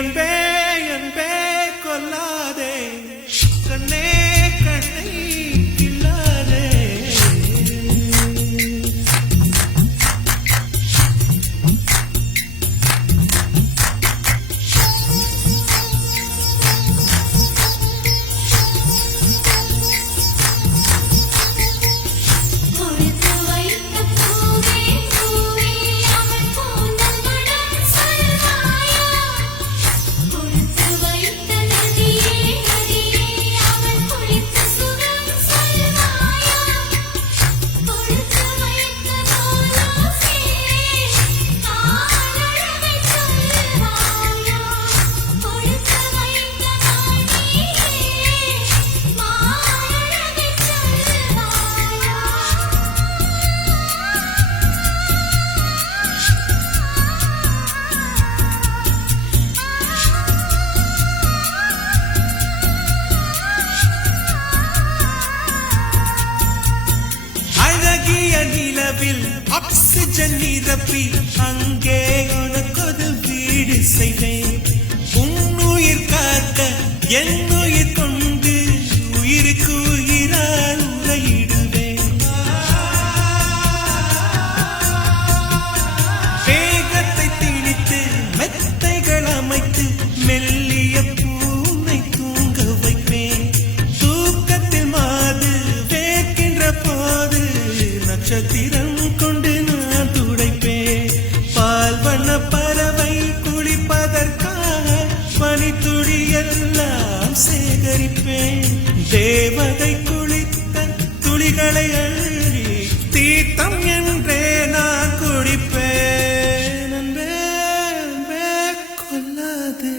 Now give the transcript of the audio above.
அன்பே அன்பே கொல்லாதே கண்ணே கண்ணை கில்லாதே நிலவில் ஆக்சிஜன் நிரப்பி அங்கே உனக்கொரு வீடு செய்வேன் உன்னுயிர் காக்க என்னுயிர் கொண்டு உயிருக்கு உயிரால் உரையிடுவேன் வேகத்தை திணித்து மெத்தைகள் அமைத்து மெல்லிய பூனை தூங்க வைப்பேன் தூக்கத்தில் மாது வேக்கின்ற போது நட்சத்திரம் கொண்டு நான் துடைப்பேன் பால் வண்ண பறவை குளிப்பதற்காக பனித்துளி எல்லாம் சேகரிப்பேன் தேவதை குளித்த துளிகளை அள்ளி தீர்த்தம் என்றே நான் குடிப்பேன் அன்பே கொல்லாதே